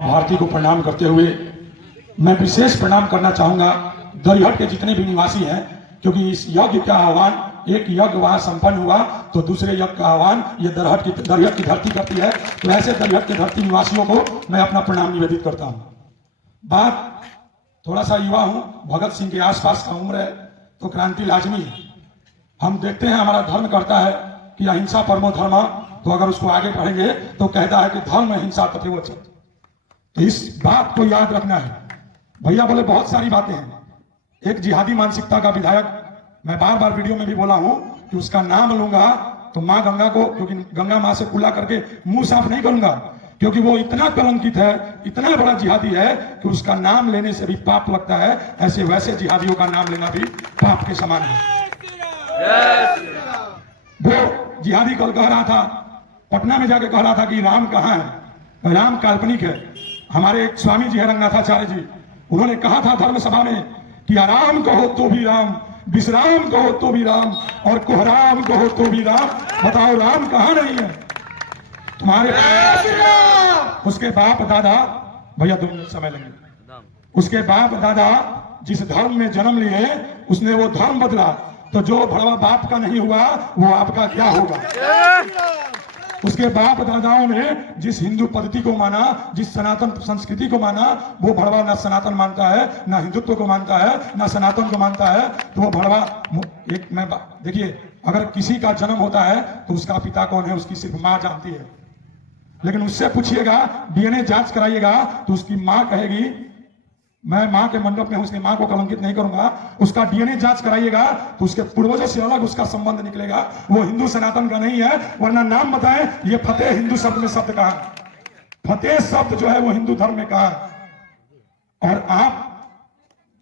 भारती को प्रणाम करते हुए मैं विशेष प्रणाम करना चाहूंगा दरिहट के जितने भी निवासी हैं, क्योंकि इस यज्ञ का आह्वान एक यज्ञ वहां संपन्न हुआ तो दूसरे यज्ञ का आह्वान ये दरिहट की धरती करती है। तो ऐसे दरिहट की धरती निवासियों को मैं अपना प्रणाम निवेदित करता हूं। बात थोड़ा सा युवा हूं, भगत सिंह के आसपास का उम्र है, तो क्रांति लाजमी है। हम देखते हैं हमारा धर्म कहता है कि अहिंसा परमो धर्म, तो अगर उसको आगे पढ़ेंगे तो कहता है कि धर्म अहिंसा तथैव च। तो इस बात को याद रखना है। भैया बोले बहुत सारी बातें हैं। एक जिहादी मानसिकता का विधायक, मैं बार बार वीडियो में भी बोला हूं कि उसका नाम लूंगा तो मां गंगा को, क्योंकि गंगा मां से कुल्ला करके मुंह साफ नहीं करूंगा, क्योंकि वो इतना कलंकित है, इतना बड़ा जिहादी है कि उसका नाम लेने से भी पाप लगता है। ऐसे वैसे जिहादियों का नाम लेना भी पाप के समान है। वो जिहादी कल कह रहा था, पटना में जाके कह रहा था कि राम कहाँ है, राम काल्पनिक है। हमारे एक स्वामी जी है रंगनाथाचार्य जी, उन्होंने कहा था धर्म सभा में कि आराम कहो तो भी राम, विश्राम कहो तो भी राम, और कोहराम कहो तो भी राम। बताओ राम कहाँ नहीं है तुम्हारे? उसके बाप दादा, भैया 2 मिनट समय लेंगे, उसके बाप दादा जिस धर्म में जन्म लिए उसने वो धर्म बदला, तो जो भड़वा बाप का नहीं हुआ वो आपका क्या होगा? उसके बाप दादाओं ने जिस हिंदू पद्धति को माना, जिस सनातन संस्कृति को माना, वो भड़वा ना सनातन मानता है, ना हिंदुत्व को मानता है, ना सनातन को मानता है। तो वो भड़वा एक, मैं देखिए, अगर किसी का जन्म होता है तो उसका पिता कौन है उसकी सिर्फ माँ जानती है, लेकिन उससे पूछिएगा, डीएनए जांच कराइएगा तो उसकी माँ कहेगी, मैं माँ के मंडप में उसकी माँ को कलंकित नहीं करूंगा, उसका डीएनए जांच कराइएगा तो उसके पूर्वजों से अलग उसका संबंध निकलेगा, वो हिंदू सनातन का नहीं है। वरना नाम बताएं, ये फतेह हिंदू शब्द में शब्द कहा, फतेह शब्द जो है वो हिंदू धर्म में कहा। और आप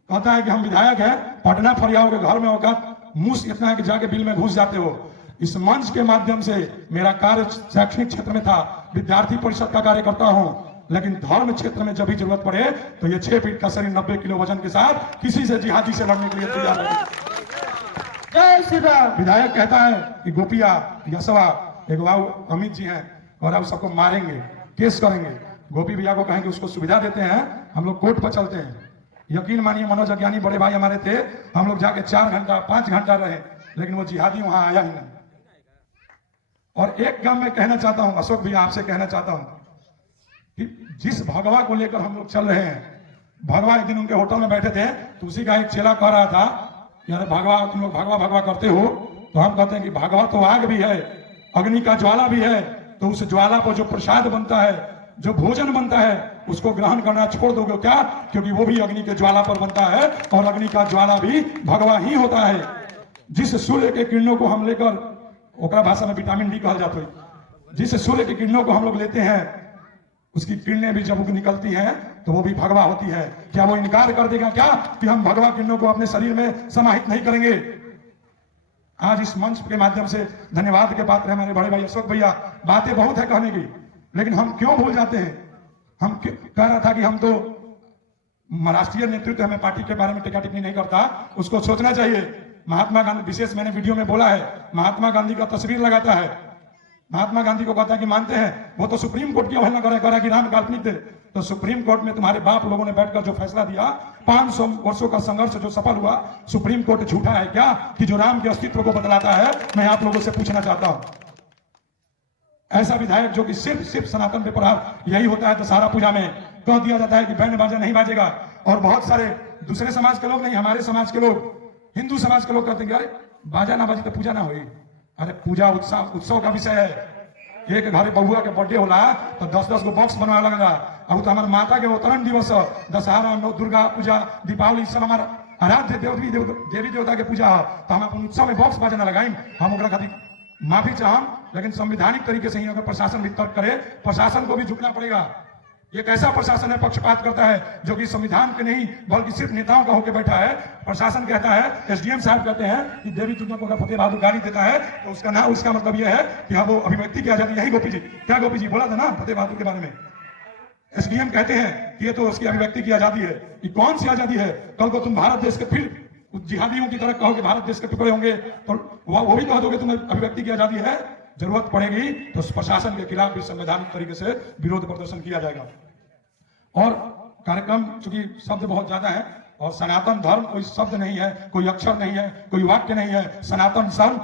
कहता है कि हम विधायक है, पटना फरियाओं के घर में होकर मुंह इतना है कि जाके बिल में घुस जाते हो। इस मंच के माध्यम से मेरा कार्य शैक्षणिक क्षेत्र में था, विद्यार्थी परिषद का कार्य करता हूं, लेकिन धर्म क्षेत्र में जब भी जरूरत पड़े तो ये 6 फीट का शरीर 90 किलो वजन के साथ किसी से जिहादी से लड़ने के लिए तैयार है। जय श्री राम। विधायक कहता है कि गोपिया यशवा एक बाबू अमित जी हैं और अब सबको मारेंगे, केस करेंगे। गोपी भैया को कहेंगे उसको सुविधा देते हैं, हम लोग कोर्ट पर चलते हैं। यकीन मानिए मनोज अज्ञानी बड़े भाई हमारे थे, हम लोग जाके 4 घंटा 5 घंटा रहे, लेकिन वो जिहादी वहां आया ही नहीं। और एक काम मैं कहना चाहता हूं, अशोक भैया आपसे कहना चाहता हूं कि जिस भगवा को लेकर हम लोग चल रहे हैं, भगवा एक दिन उनके होटल में बैठे थे तो उसी का एक चेला कह रहा था कि अरे भगवा, तुम लोग भगवा भगवा करते हो, तो हम कहते हैं कि भगवा तो आग भी है, अग्नि का ज्वाला भी है, तो उस ज्वाला पर जो प्रसाद बनता है, जो भोजन बनता है, उसको ग्रहण करना छोड़ दोगे क्या? क्योंकि वो भी अग्नि के ज्वाला पर बनता है और अग्नि का ज्वाला भी भगवा ही होता है। जिस सूर्य के किरणों को हम लेकर, ओकरा भाषा में विटामिन डी कहा जाता है, जिस सूर्य की किरणों को हम लोग लेते हैं, उसकी किरणें भी जब निकलती हैं तो वो भी भगवा होती है। क्या वो इनकार कर देगा क्या कि हम भगवा किरणों को अपने शरीर में समाहित नहीं करेंगे? आज इस मंच के माध्यम से धन्यवाद के पात्र है हमारे बड़े भाई अशोक भैया। बातें बहुत है कहने की, लेकिन हम क्यों भूल जाते हैं? हम कह रहा था कि हम तो राष्ट्रीय नेतृत्व, हमें पार्टी के बारे में टिका टिप्पणी नहीं करता, उसको सोचना चाहिए। महात्मा गांधी, विशेष मैंने वीडियो में बोला है, महात्मा गांधी का तस्वीर लगाता है, महात्मा गांधी को कहता है कि मानते हैं, वो तो सुप्रीम कोर्ट की अवहेलना करा कि राम काल्पनिक थे। तो सुप्रीम कोर्ट में तुम्हारे बाप लोगों ने बैठकर जो फैसला दिया, 500 वर्षों का संघर्ष जो सफल हुआ, सुप्रीम कोर्ट झूठा है क्या कि जो राम के अस्तित्व को बतलाता है? मैं आप लोगों से पूछना चाहता हूं, ऐसा विधायक जो कि सिर्फ सनातन पे प्रहार, यही होता है दशहरा पूजा में कह दिया जाता है कि बैंड बाजा नहीं बाजेगा, और बहुत सारे दूसरे समाज के लोग नहीं, हमारे समाज के लोग, हिंदू समाज के लोग कहते हैं अरे बाजा ना बाजी तो पूजा ना हुई। अरे पूजा उत्सव का विषय है। एक घर बहुआ के बर्थडे होला तो 10-10 गो बॉक्स बनवा लगेगा। अब तो हमारे माता के अवतरण दिवस, दशहरा, दुर्गा पूजा, दीपावली, सब हमारा आराध्य देवी देवता के पूजा है, तो हम अपन उत्सव में बॉक्स बजाना लगाई। हम ओकरा खातिर माफी चाहम, लेकिन संवैधानिक तरीके से ही अगर प्रशासन भी तर्क करे, प्रशासन को भी झुकना पड़ेगा। एक ऐसा प्रशासन है पक्षपात करता है जो कि संविधान के नहीं बल्कि सिर्फ नेताओं का होकर बैठा है। प्रशासन कहता है, एसडीएम साहब कहते हैं कि देवी दुनिया को अगर फतेह बहादुर गाड़ी देता है तो उसका ना, उसका मतलब यह है कि हाँ वो अभिव्यक्ति की आजादी। यही गोपी जी, क्या गोपी जी बोला था ना फतेह बहादुर के बारे में? एसडीएम कहते हैं कि ये तो उसकी अभिव्यक्ति की आजादी है। ये कौन सी आजादी है? कल को तुम भारत देश के फिर जिहादियों की तरह कहो कि भारत देश के टुकड़े होंगे तो वो भी कह दोगे तुम्हें अभिव्यक्ति की आजादी है। जरूरत पड़ेगी तो प्रशासन के खिलाफ भी संवैधानिक तरीके से विरोध प्रदर्शन किया जाएगा। और कार्यक्रम, चूंकि शब्द बहुत ज्यादा है और सनातन धर्म कोई शब्द नहीं है, कोई अक्षर नहीं है, कोई वाक्य नहीं है। सनातन धर्म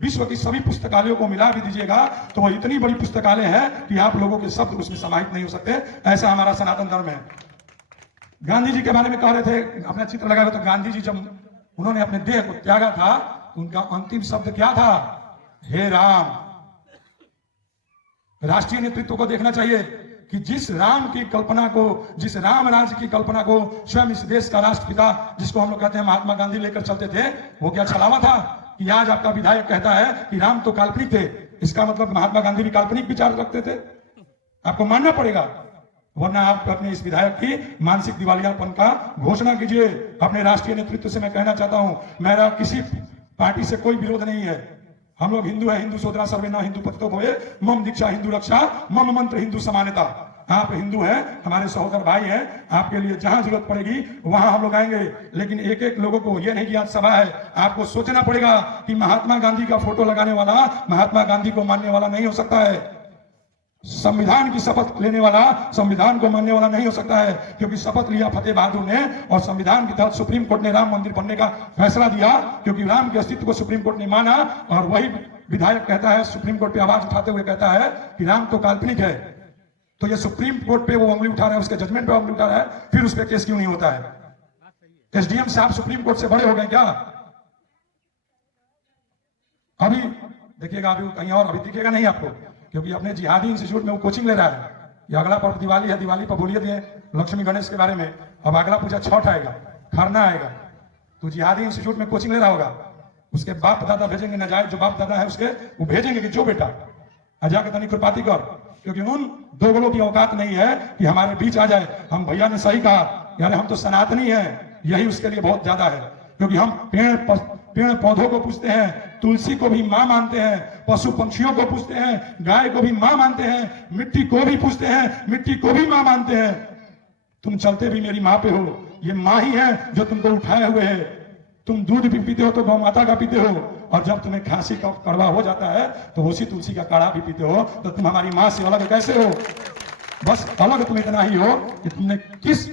विश्व की सभी पुस्तकालयों को मिला भी दीजिएगा तो वो इतनी बड़ी पुस्तकालय है कि आप लोगों के शब्द उसमें समाहित नहीं हो सकते। ऐसा हमारा सनातन धर्म है। गांधी जी के बारे में कह रहे थे, अपना चित्र लगा रहे, तो गांधी जी जब उन्होंने अपने देह को त्यागा था तो उनका अंतिम शब्द क्या था? हे राम। राष्ट्रीय नेतृत्व को देखना चाहिए कि जिस राम की कल्पना को, जिस राम राज्य की कल्पना को स्वयं इस देश का राष्ट्रपिता, जिसको हम लोग कहते हैं महात्मा गांधी, लेकर चलते थे, वो क्या छलावा था कि आज आपका विधायक कहता है कि राम तो काल्पनिक थे। इसका मतलब महात्मा गांधी भी काल्पनिक विचार रखते थे। आपको मानना पड़ेगा, वरना आप अपने इस विधायक की मानसिक दिवालियापन का घोषणा कीजिए। अपने राष्ट्रीय नेतृत्व से मैं कहना चाहता हूं, मेरा किसी पार्टी से कोई विरोध नहीं है। हम लोग हिंदू है, हिंदू सोदरा सर्वे न हिंदू पतितो भवे, मम दीक्षा हिंदू रक्षा, मम मंत्र हिंदू समानता। आप हिंदू हैं, हमारे सहोदर भाई हैं, आपके लिए जहां जरूरत पड़ेगी वहां हम लोग आएंगे। लेकिन एक एक लोगों को, यह नहीं कि आज सभा है, आपको सोचना पड़ेगा कि महात्मा गांधी का फोटो लगाने वाला महात्मा गांधी को मानने वाला नहीं हो सकता है। संविधान की शपथ लेने वाला संविधान को मानने वाला नहीं हो सकता है, क्योंकि शपथ लिया फतेह बहादुर ने और संविधान के तहत सुप्रीम कोर्ट ने राम मंदिर बनने का फैसला दिया, क्योंकि राम के अस्तित्व को सुप्रीम कोर्ट ने माना। और वही विधायक कहता है, सुप्रीम कोर्ट पे आवाज उठाते हुए कहता है कि राम तो काल्पनिक है। तो ये सुप्रीम कोर्ट पे वो उंगली उठा रहा है, उसके जजमेंट पे उंगली उठा रहा है, फिर उस पर केस क्यों नहीं होता है? एसडीएम साहब सुप्रीम कोर्ट से बड़े हो गए क्या? अभी देखिएगा, अभी कहीं और अभी दिखेगा नहीं आपको, क्योंकि अपने जिहादी इंस्टीट्यूट में वो कोचिंग ले रहा है। ये अगला पर्व दिवाली है, दिवाली पर बोलिए दिए लक्ष्मी गणेश के बारे में। अब अगला पूजा छठ आएगा, खरना आएगा, तो जिहादी इंस्टीट्यूट में कोचिंग ले रहा होगा। उसके बाप दादा भेजेंगे, नाजायज जो बाप दादा है उसके, वो भेजेंगे कि जो बेटा जाके तनी खुरपाती कर, क्योंकि उन दोगलों की औकात नहीं है कि हमारे बीच आ जाए। हम भैया ने सही कहा, यानी हम तो सनातनी हैं, यही उसके लिए बहुत ज्यादा है। क्योंकि हम पेड़ पौधों को पूजते हैं, तुलसी को भी मां मानते हैं, पशु पंछियों को पूजते हैं, गाय को भी मां मानते हैं, मिट्टी को भी पूजते हैं, मिट्टी को भी मां मानते हैं। तुम चलते भी मेरी मां पे हो, ये मां ही है जो तुमको उठाए हुए है। तुम दूध भी पीते हो तो गौ माता का पीते हो, और जब तुम्हें खांसी का कड़वा हो जाता है तो उसी तुलसी का काढ़ा भी पीते हो। तो तुम हमारी मां से अलग कैसे हो? बस अलग तुम इतना ही हो कि तुमने किस,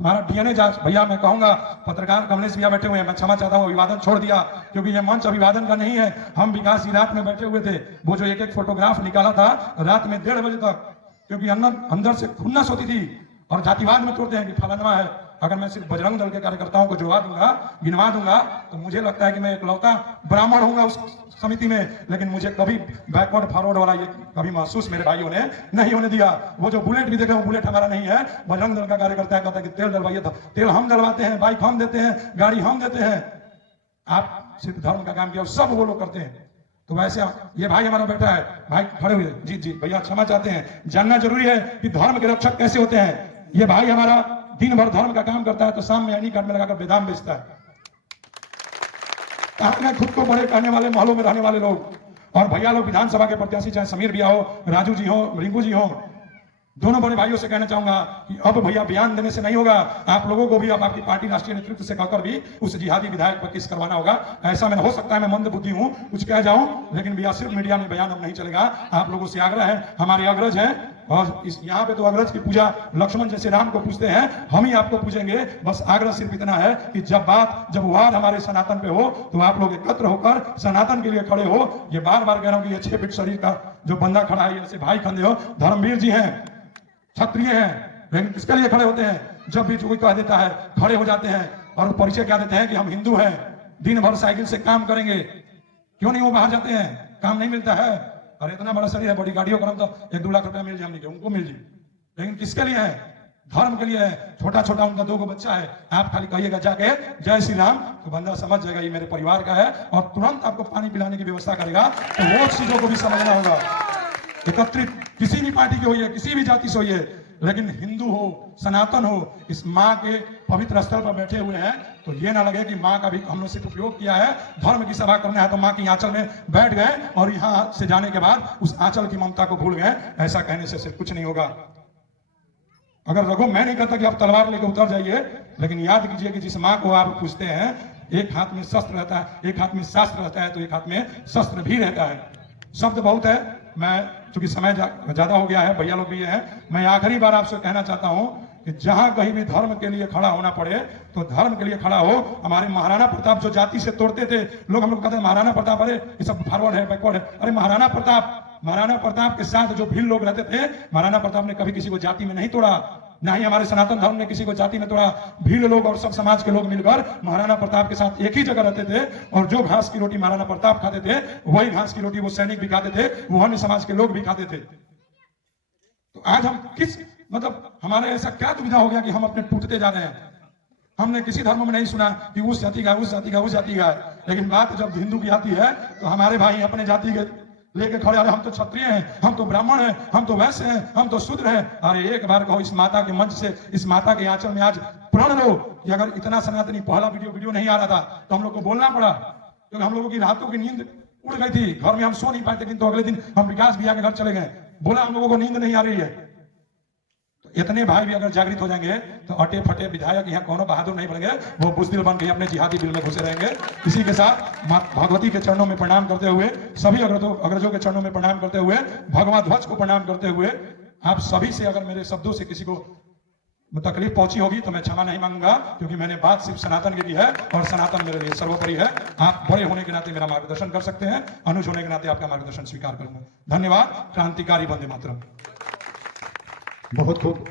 हमारा डीएनए जांच, भैया मैं कहूंगा, पत्रकार कमलेश भैया बैठे हुए हैं, मैं क्षमा चाहता हूं, अभिवादन छोड़ दिया, क्योंकि ये मंच अभिवादन का नहीं है। हम विकास जी रात में बैठे हुए थे, वो जो एक एक फोटोग्राफ निकाला था रात में 1:30 बजे तक, क्योंकि अंदर से खुन्नस होती थी। और जातिवाद में तोड़ते हैं कि फलाना है। अगर मैं सिर्फ बजरंग दल के कार्यकर्ताओं को जोड़ा दूंगा, गिनवा दूंगा, तो मुझे लगता है कि मैं इकलौता ब्राह्मण होऊंगा उस समिति में। लेकिन मुझे कभी बैकवर्ड फॉरवर्ड वाला ये कभी महसूस मेरे भाइयों ने नहीं होने दिया। वो जो बुलेट भी देखे, वो बुलेट हमारा नहीं है, बजरंग दल का कार्यकर्ता है, कहता है कि तेल डलवाइए, था तेल हम डलवाते हैं, बाइक हम देते हैं, गाड़ी हम देते हैं। आप सिर्फ धर्म का काम किया, सब वो लोग करते हैं। तो वैसे ये भाई हमारा बेटा है, भाई खड़े हुए, जी जी भैया क्षमा चाहते हैं। जानना जरूरी है कि धर्म के रक्षक कैसे होते हैं। ये भाई हमारा दिन भर धर्म का काम करता है, तो शाम में एनी कार्ड में लगाकर बेदाम बेचता है। कहा खुद को बड़े कहने वाले महलों में रहने वाले लोग, और भैया लोग विधानसभा के प्रत्याशी, चाहे समीर भैया हो, राजू जी हो, रिंकू जी हो, दोनों बड़े भाइयों से कहना चाहूंगा कि अब भैया बयान देने से नहीं होगा। आप लोगों को भी, अब आपकी पार्टी राष्ट्रीय नेतृत्व से कहकर भी उस जिहादी विधायक पर केस करवाना होगा। ऐसा मैं, हो सकता है मैं मंद बुद्धि हूं, कुछ कह जाऊं, लेकिन भैया सिर्फ मीडिया में बयान अब नहीं चलेगा। आप लोगों से आग्रह है, हमारे अग्रज हैं, और इस यहाँ पे तो अग्रज की पूजा लक्ष्मण जैसे राम को पूजते हैं, हम ही आपको पूजेंगे। बस आग्रह सिर्फ इतना है कि जब वार हमारे सनातन पे हो, तो आप लोग एकत्र होकर सनातन के लिए खड़े हो। ये बार बार कह रहा हूं कि ये 6 फीट शरीर का जो बंदा खड़ा है, ऐसे भाई खंदे हो, धर्मवीर जी हैं, क्षत्रिय हैं, लेकिन किसके लिए खड़े होते हैं? जब भी कोई कह देता है खड़े हो जाते हैं, और परिचय क्या देते हैं कि हम हिंदू हैं, दिन भर साइकिल से काम करेंगे। क्यों नहीं वो बाहर जाते हैं? काम नहीं मिलता है? और इतना बड़ा शरीर है, बड़ी गाड़ियों का तो 1-2 लाख रुपया मिल जाए, हमने उनको मिल जाए, लेकिन किसके लिए है? धर्म के लिए है। छोटा छोटा उनका 2 बच्चा है, आप खाली कहिएगा जाके जय श्री राम, तो बंदा समझ जाएगा ये मेरे परिवार का है, और तुरंत आपको पानी पिलाने की व्यवस्था करेगा। तो वो चीजों को भी समझना होगा। एकत्रित किसी भी पार्टी की होइए, किसी भी जाति से होइए, लेकिन हिंदू हो, सनातन हो, इस माँ के पवित्र स्थल पर बैठे हुए हैं, तो ये ना लगे कि माँ का भी हमने सिर्फ उपयोग किया है, धर्म की सभा करना है तो माँ की आंचल में बैठ गए, और यहाँ से जाने के बाद उस आंचल की ममता को भूल गए। ऐसा कहने से सिर्फ कुछ नहीं होगा। अगर रघु, मैं नहीं कहता कि आप तलवार लेकर उतर जाइए, लेकिन याद कीजिए कि जिस माँ को आप पूछते हैं, एक हाथ में शस्त्र रहता है, एक हाथ में शास्त्र रहता है, तो एक हाथ में शस्त्र भी रहता है। शब्द बहुत है, मैं चूंकि समय ज्यादा हो गया है, भैया लोग भी हैं, मैं आखिरी बार आपसे कहना चाहता हूं कि जहां कहीं भी धर्म के लिए खड़ा होना पड़े तो धर्म के लिए खड़ा हो। हमारे महाराणा प्रताप जो जाति से तोड़ते थे लोग, हम लोग कहते हैं महाराणा प्रताप, अरे ये सब फॉरवर्ड है, बैकवर्ड है। अरे महाराणा प्रताप के साथ जो भील लोग रहते थे, महाराणा प्रताप ने कभी किसी को जाति में नहीं तोड़ा, ना ही हमारे सनातन धर्म ने किसी को जाति में तोड़ा। भील लोग और सब समाज के लोग मिलकर महाराणा प्रताप के साथ एक ही जगह रहते थे, और जो घास की रोटी महाराणा प्रताप खाते थे वही घास की रोटी वो सैनिक भी खाते थे, वो अन्य समाज के लोग भी खाते थे। तो आज हम किस मतलब हमारे ऐसा क्या दुविधा हो गया कि हम अपने टूटते जा रहे हैं। हमने किसी धर्म में नहीं सुना कि उस जाति का उस जाति का उस जाति का है, लेकिन बात जब हिंदू की आती है तो हमारे भाई अपने जाति के लेके खड़े, अरे हम तो क्षत्रिय हैं, हम तो ब्राह्मण हैं, हम तो वैश्य हैं, हम तो शूद्र हैं। अरे एक बार कहो इस माता के मंच से, इस माता के आंचल में आज प्रण लो कि अगर इतना सनातनी पहला वीडियो नहीं आ रहा था तो हम लोग को बोलना पड़ा, क्योंकि हम लोगों की रातों की नींद उड़ गई थी, घर में हम सो नहीं पाए थे। तो अगले दिन हम विकास भैया के घर चले गए, बोला हम लोगों को नींद नहीं आ रही है। तो इतने भाई भी अगर जागृत हो जाएंगे तो अटे फटे विधायक यहाँ कोनो बहादुर नहीं बनेंगे, वो बुजदिल बन के अपने जिहादी दिल में घुसे रहेंगे। इसी के साथ मां भगवती के चरणों में प्रणाम करते हुए, सभी अग्रजों के चरणों में प्रणाम करते हुए, भगवा ध्वज को प्रणाम करते हुए, आप सभी से अगर मेरे शब्दों से किसी को तकलीफ पहुंची होगी तो मैं क्षमा नहीं मांगूंगा, क्योंकि मैंने बात सिर्फ सनातन की है और सनातन मेरे लिए सर्वोपरि है। आप बड़े होने के नाते मेरा मार्गदर्शन कर सकते हैं, अनुज होने के नाते आपका मार्गदर्शन स्वीकार करूंगा। धन्यवाद। क्रांतिकारी वंदे मातरम। बहुत खूब।